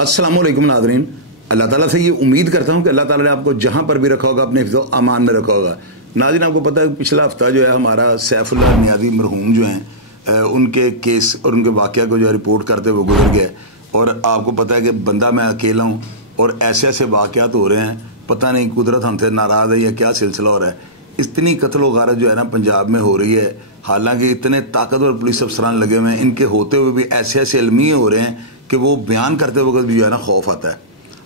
अस्सलाम वालेकुम नाज़रीन, अल्लाह ताला से ये उम्मीद करता हूँ कि अल्लाह ताला ने आपको जहाँ पर भी रखा होगा अपने हिफ्ज़ अमान में रखा होगा। नाज़रीन, आपको पता है पिछला हफ्ता जो है हमारा सैफुल्लाह नियाज़ी मरहूम जो हैं उनके केस और उनके वाक़या को जो है रिपोर्ट करते हुए गुजर गए। और आपको पता है कि बंदा मैं अकेला हूँ और ऐसे ऐसे वाक़यात हो रहे हैं, पता नहीं कुदरत हमसे नाराज़ है या क्या सिलसिला हो रहा है। इतनी कत्ल व गारत जो है ना पंजाब में हो रही है, हालांकि इतने ताकतवर पुलिस अफसरान लगे हुए हैं, इनके होते हुए भी ऐसे ऐसे अलमिये हो रहे हैं कि वो बयान करते वक्त भी जो है ना खौफ आता है।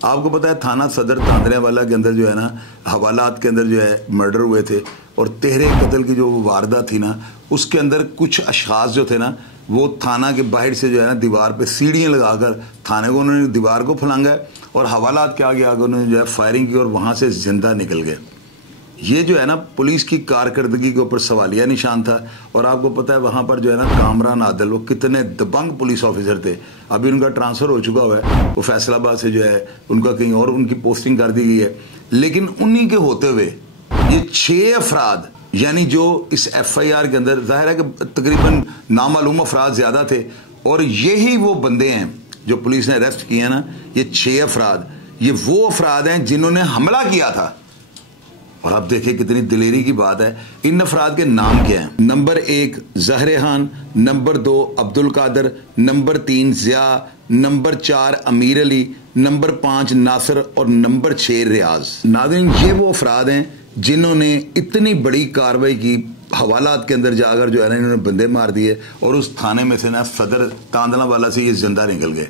आपको पता है थाना सदर तांदरेवाला के अंदर जो है ना हवालात के अंदर जो है मर्डर हुए थे और तेहरे कत्ल की जो वारदात थी ना, उसके अंदर कुछ अशखास जो थे ना वो थाना के बाहर से जो है ना दीवार पे सीढ़ियाँ लगाकर थाने को उन्होंने दीवार को फलांगा और हवालात के आगे आगे उन्होंने जो है फायरिंग की और वहाँ से जिंदा निकल गए। ये जो है ना पुलिस की कारकर्दगी के ऊपर सवालिया निशान था। और आपको पता है वहाँ पर जो है ना कामरान आदिल, वो कितने दबंग पुलिस ऑफिसर थे। अभी उनका ट्रांसफ़र हो चुका हुआ है, वो फैसलाबाद से जो है उनका कहीं और उनकी पोस्टिंग कर दी गई है। लेकिन उन्हीं के होते हुए ये 6 अफराद, यानी जो इस FIR के अंदर जाहिर है कि तकरीबन नामालूम अफराद ज़्यादा थे और यही वो बंदे हैं जो पुलिस ने अरेस्ट किए हैं ना। ये 6 अफराद, ये वो अफराद हैं जिन्होंने हमला किया था। और आप देखिए कितनी दिलेरी की बात है। इन अफराद के नाम क्या हैं? Number 1 Zaheer Khan, number 2 Abdul Qadir, number 3 Zia, number 4 Amir Ali, number 5 Nasir और नंबर 6 रियाज। नाज़रीन, ये वो अफराद हैं जिन्होंने इतनी बड़ी कार्रवाई की, हवालात के अंदर जाकर जो है ना इन्होंने बंदे मार दिए और उस थाने में से ना सदर तांदलावाला से ये जिंदा निकल गए।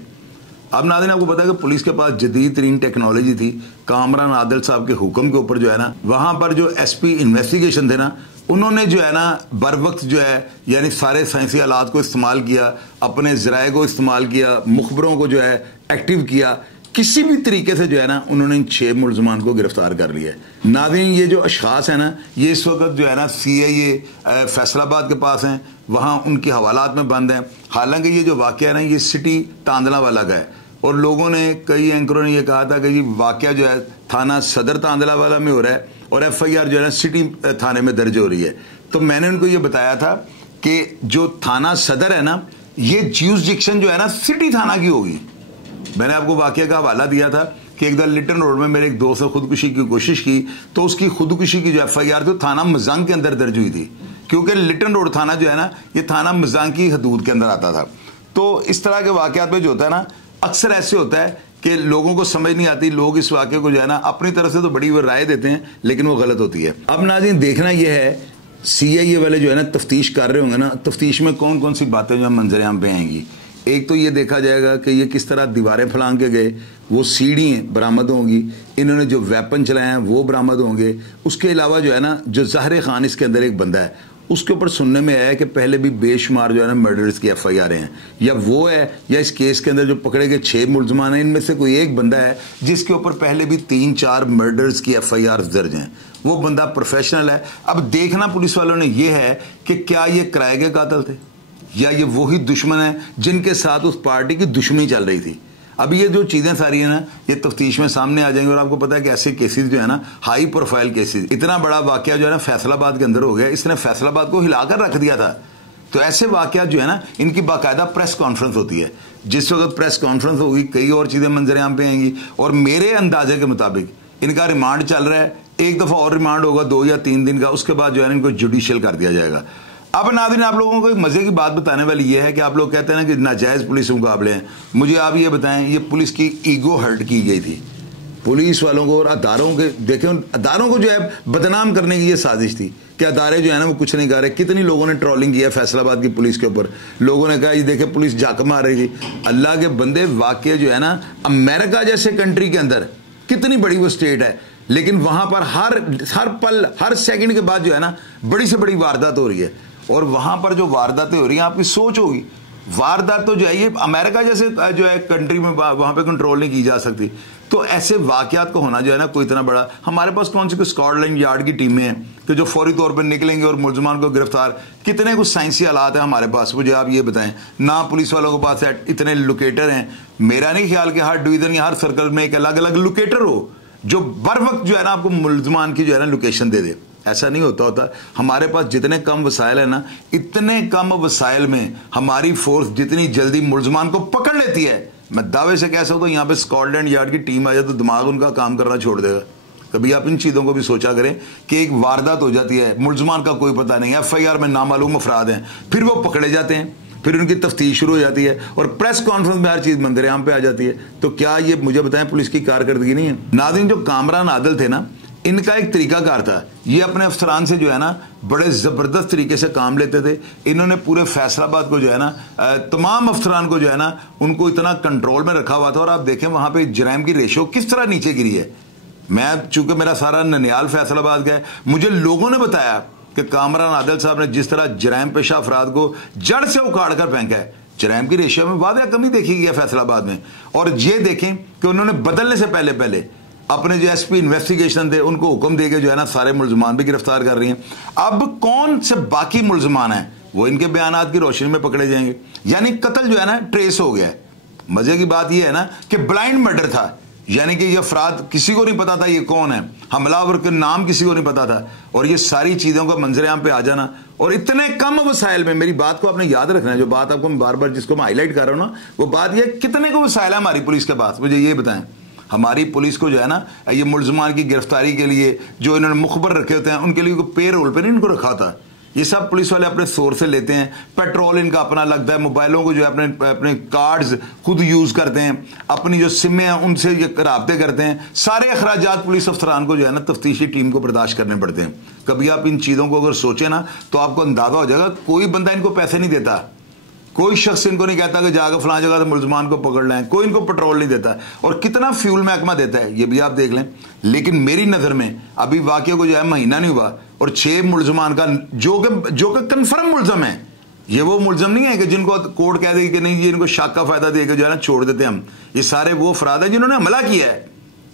अब नाज़रीन, आपको पता है कि पुलिस के पास जदीद तरीन टेक्नोलॉजी थी। कामरान आदिल साहब के हुक्म के ऊपर जो है ना वहाँ पर जो SP इन्वेस्टिगेशन थे ना, उन्होंने जो है ना बर वक्त जो है यानी सारे साइंसी आलात को इस्तेमाल किया, अपने ज़राए को इस्तेमाल किया, मुखबरों को जो है एक्टिव किया। किसी भी तरीके से जो है ना उन्होंने इन 6 मुलजमान को गिरफ्तार कर लिया है। नाज़रीन, ये जो अशखास है ना ये इस वक्त जो है ना CIA फैसलाबाद के पास हैं, वहाँ उनकी हवालात में बंद हैं। हालांकि ये जो वाक़या है ना ये सिटी तांदलावाला का है और लोगों ने, कई एंकरों ने ये कहा था कि ये वाक़या जो है थाना सदर तांदलावाला में हो रहा है और FIR जो है ना सिटी थाने में दर्ज हो रही है। तो मैंने उनको ये बताया था कि जो थाना सदर है ना ये ज्यूरिसडिक्शन जो है ना सिटी थाना की होगी। मैंने आपको वाक़या का हवाला दिया था कि एक बार लिटन रोड में मेरे एक दोस्त ने खुदकुशी की कोशिश की तो उसकी खुदकुशी की जो FIR थी थाना मजांग के अंदर दर्ज हुई थी, क्योंकि लिटन रोड थाना जो है ना ये थाना मजांग की हदूद के अंदर आता था। तो इस तरह के वाक़यात में जो होता है ना अक्सर ऐसे होता है कि लोगों को समझ नहीं आती, लोग इस वाक़े को जो है ना अपनी तरफ से तो बड़ी वो राय देते हैं लेकिन वो गलत होती है। अब नाज़रीन, देखना यह है CIA वाले जो है ना तफ्तीश कर रहे होंगे ना, तफ्तीश में कौन कौन सी बातें जो मंजर आम पे आएंगी। एक तो ये देखा जाएगा कि ये किस तरह दीवारें फलांग के गए, वो सीढ़ी बरामद होंगी, इन्होंने जो वेपन चलाए हैं वो बरामद होंगे। उसके अलावा जो है ना जो ज़हर खान इसके अंदर एक बंदा है, उसके ऊपर सुनने में आया है कि पहले भी बेशुमार जो है ना मर्डर्स की FIR हैं, या वो है या इस केस के अंदर जो पकड़े गए 6 मुलजमान हैं इनमें से कोई एक बंदा है जिसके ऊपर पहले भी 3-4 मर्डर्स की FIR दर्ज हैं। वो बंदा प्रोफेशनल है। अब देखना पुलिस वालों ने ये है कि क्या ये किराए के कातिल थे या ये वही दुश्मन है जिनके साथ उस पार्टी की दुश्मनी चल रही थी। अब ये जो चीज़ें सारी हैं ना ये तफ्तीश में सामने आ जाएंगी। और आपको पता है कि ऐसे केसेस जो है ना हाई प्रोफाइल केसेस, इतना बड़ा वाक़या जो है ना फैसलाबाद के अंदर हो गया, इसने फैसलाबाद को हिलाकर रख दिया था। तो ऐसे वाक़यात जो है ना इनकी बाकायदा प्रेस कॉन्फ्रेंस होती है। जिस वक्त प्रेस कॉन्फ्रेंस होगी कई और चीज़ें मंजर आम पे आएंगी और मेरे अंदाजे के मुताबिक इनका रिमांड चल रहा है, एक दफ़ा और रिमांड होगा 2 या 3 दिन का, उसके बाद जो है ना इनको जुडिशियल कर दिया जाएगा। अब नाज़रीन, आप लोगों को एक मज़े की बात बताने वाली ये है कि आप लोग कहते हैं ना कि नाजायज़ पुलिस मुकाबले हैं। मुझे आप ये बताएं, ये पुलिस की ईगो हर्ट की गई थी पुलिस वालों को और अदारों के। देखें, अदारों को जो है बदनाम करने की ये साजिश थी कि अदारे जो है ना वो कुछ नहीं कर रहे। कितनी लोगों ने ट्रोलिंग किया फैसलाबाद की पुलिस के ऊपर। लोगों ने कहा ये देखे पुलिस जाक मार रही थी। अल्लाह के बंदे, वाक़ई जो है ना अमेरिका जैसे कंट्री के अंदर कितनी बड़ी वो स्टेट है, लेकिन वहाँ पर हर पल हर सेकंड के बाद जो है ना बड़ी से बड़ी वारदात हो रही है। और वहाँ पर जो वारदातें हो रही हैं, आपकी सोच होगी, वारदात तो जो है ये अमेरिका जैसे जो है कंट्री में वहाँ पे कंट्रोल नहीं की जा सकती। तो ऐसे वाक़यात को होना जो है ना कोई इतना बड़ा, हमारे पास कौन सी स्कॉटलैंड यार्ड की टीमें हैं कि जो फौरी तौर पर निकलेंगे और मुलजमान को गिरफ्तार, कितने कुछ साइंसी हालात हैं हमारे पास, मुझे आप ये बताएं। ना पुलिस वालों के पास इतने लोकेटर हैं। मेरा नहीं ख्याल कि हर डिवीज़न या हर सर्कल में एक अलग अलग लोकेटर हो जो बर वक्त जो है ना आपको मुलजमान की जो है ना लोकेशन दे दे। ऐसा नहीं होता। हमारे पास जितने कम वसाइल है ना, इतने कम वसाइल में हमारी फोर्स जितनी जल्दी मुलजमान को पकड़ लेती है میں دعوے سے کہہ سکتا ہوں یہاں پہ اسکاٹ لینڈ یارڈ کی ٹیم آ جائے تو دماغ ان کا کام کرنا چھوڑ دے گا. کبھی آپ ان چیزوں کو بھی سوچا کریں کہ ایک واردات ہو جاتی ہے, ملزمان کا کوئی پتہ نہیں, ایف آئی آر میں نامعلوم افراد ہیں, پھر وہ پکڑے جاتے ہیں, پھر ان کی تفتیش شروع ہو جاتی ہے اور پریس کانفرنس میں ہر چیز منظر عام پہ آ جاتی ہے. تو کیا یہ مجھے بتائیں پولیس کی کارکردگی نہیں ہے؟ ناظرین, جو کامران عادل تھے نا, ان کا ایک طریقہ کار تھا. یہ اپنے افسران سے جو ہے نا بڑے زبردست طریقے سے کام لیتے تھے. انہوں نے پورے فیصل آباد کو جو ہے نا, تمام افسران کو جو ہے نا, ان کو اتنا کنٹرول میں رکھا ہوا تھا. اور آپ دیکھیں وہاں پہ جرائم کی ریشو کس طرح نیچے گری ہے. میں چونکہ میرا سارا ننیال فیصل آباد کا ہے, مجھے لوگوں نے بتایا کہ کامران عادل صاحب نے جس طرح جرائم پیشہ افراد کو جڑ سے اکھاڑ کر پھینکا ہے, جرائم کی ریشو میں واضح کمی دیکھی گئی ہے فیصل آباد میں. اور یہ دیکھیں کہ انہوں نے بدلنے سے پہلے اپنے جو ایس پی انویسٹیگیشن تھے ان کو حکم دے کے جو ہے نا سارے ملزمان بھی گرفتار کر رہی ہیں. اب کون سے باقی ملزمان ہیں وہ ان کے بیانات کی روشنی میں پکڑے جائیں گے. یعنی قتل جو ہے نا ٹریس ہو گیا ہے. مزے کی بات یہ ہے نا کہ بلائنڈ مرڈر تھا, یعنی کہ یہ افراد کسی کو نہیں پتا تھا یہ کون ہے, حملہ آور کے نام کسی کو نہیں پتا تھا. اور یہ ساری چیزوں کا منظر عام پہ آ جانا اور اتنے کم وسائل میں, میری بات کو آپ نے یاد رکھنا ہے, جو بات آپ کو میں بار بار جس کو میں ہائی لائٹ کر رہا ہوں نا, وہ بات یہ کتنے کو وسائل ہے ہماری پولیس کے پاس. مجھے یہ بتائیں, ہماری پولیس کو جو ہے نا یہ ملزمان کی گرفتاری کے لیے جو انہوں نے مخبر رکھے ہوتے ہیں ان کے لیے پے رول پہ نہیں ان کو رکھا تھا. یہ سب پولیس والے اپنے سورس سے لیتے ہیں, پیٹرول ان کا اپنا لگتا ہے, موبائلوں کو جو ہے اپنے کارڈز خود یوز کرتے ہیں, اپنی جو سمیں ہیں ان سے یہ رابطے کرتے ہیں. سارے اخراجات پولیس افسران کو جو ہے نا تفتیشی ٹیم کو برداشت کرنے پڑتے ہیں. کبھی آپ ان چیزوں کو اگر سوچیں نا تو آپ کو اندازہ ہو جائے گا کوئی بندہ ان کو پیسے نہیں دیتا, کوئی شخص ان کو نہیں کہتا کہ جا کے فلاں جگہ سے ملزمان کو پکڑ لیں, کوئی ان کو پیٹرول نہیں دیتا. اور کتنا فیول محکمہ دیتا ہے یہ بھی آپ دیکھ لیں. لیکن میری نظر میں ابھی واقعے کو جو ہے مہینہ نہیں ہوا اور 6 ملزمان کا جو کہ کنفرم ملزم ہے, یہ وہ ملزم نہیں ہے کہ جن کو کورٹ کہہ دے کہ نہیں یہ ان کو شک کا فائدہ دے کے جو ہے نا چھوڑ دیتے ہم. یہ سارے وہ افراد ہیں جنہوں نے حملہ کیا ہے.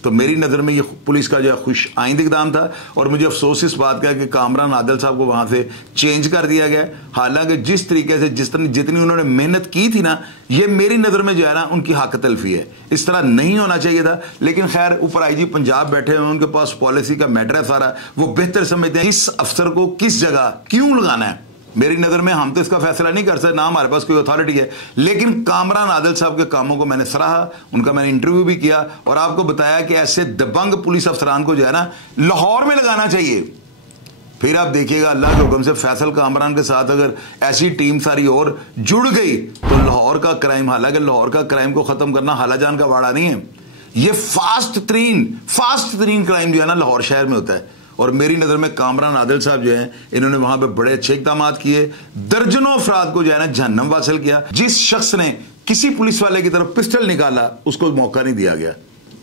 تو میری نظر میں یہ پولیس کا جو ہے خوش آئند اقدام تھا. اور مجھے افسوس اس بات کا ہے کہ کامران عادل صاحب کو وہاں سے چینج کر دیا گیا. حالانکہ جس طریقے سے جتنی انہوں نے محنت کی تھی نا, یہ میری نظر میں جو ہے نا ان کی حق تلفی ہے. اس طرح نہیں ہونا چاہیے تھا. لیکن خیر اوپر آئی جی پنجاب بیٹھے ہیں, ان کے پاس پالیسی کا میٹر ہے سارا, وہ بہتر سمجھتے ہیں اس افسر کو کس جگہ کیوں لگانا ہے. میری نظر میں ہم تو اس کا فیصلہ نہیں کر سکتے, نہ ہمارے پاس کوئی اتھارٹی ہے. لیکن کامران عادل صاحب کے کاموں کو میں نے سراہا, ان کا میں نے انٹرویو بھی کیا اور آپ کو بتایا کہ ایسے دبنگ پولیس افسران کو جو ہے نا لاہور میں لگانا چاہیے. پھر آپ دیکھیے گا اللہ کے حکم سے فیصل کامران کے ساتھ اگر ایسی ٹیم ساری اور جڑ گئی تو لاہور کا کرائم, حالانکہ لاہور کا کرائم کو ختم کرنا خالہ جان کا واڑا نہیں ہے, یہ فاسٹ ترین کرائم جو ہے نا لاہور شہر میں ہوتا ہے. اور میری نظر میں کامران عادل صاحب جو ہیں انہوں نے وہاں پہ بڑے اچھے اقدامات کیے, درجنوں افراد کو جو ہے نا جہنم واصل کیا. جس شخص نے کسی پولیس والے کی طرف پسٹل نکالا اس کو موقع نہیں دیا گیا.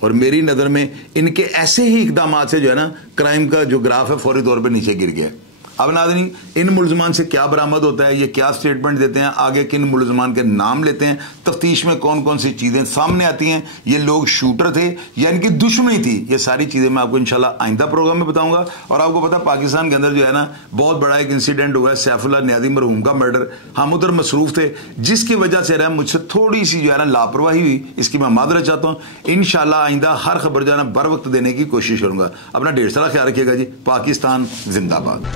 اور میری نظر میں ان کے ایسے ہی اقدامات سے جو ہے نا کرائم کا جو گراف ہے فوری طور پہ نیچے گر گیا. اب ناظرین ان ملزمان سے کیا برآمد ہوتا ہے, یہ کیا سٹیٹمنٹ دیتے ہیں, آگے کن ملزمان کے نام لیتے ہیں, تفتیش میں کون کون سی چیزیں سامنے آتی ہیں, یہ لوگ شوٹر تھے یا ان کی دشمنی تھی, یہ ساری چیزیں میں آپ کو انشاءاللہ آئندہ پروگرام میں بتاؤں گا. اور آپ کو پتا پاکستان کے اندر جو ہے نا بہت بڑا ایک انسیڈنٹ ہوا ہے, سیف اللہ نیازی مرحوم کا مرڈر. ہم ادھر مصروف تھے جس کی وجہ سے مجھ سے تھوڑی سی جو ہے نا لاپرواہی ہوئی, اس کی میں معذرت چاہتا ہوں. انشاءاللہ آئندہ ہر خبر جو ہے نا بر وقت دینے کی کوشش کروں گا. اپنا ڈھیر سارا خیال رکھیے گا جی. پاکستان زندہ باد.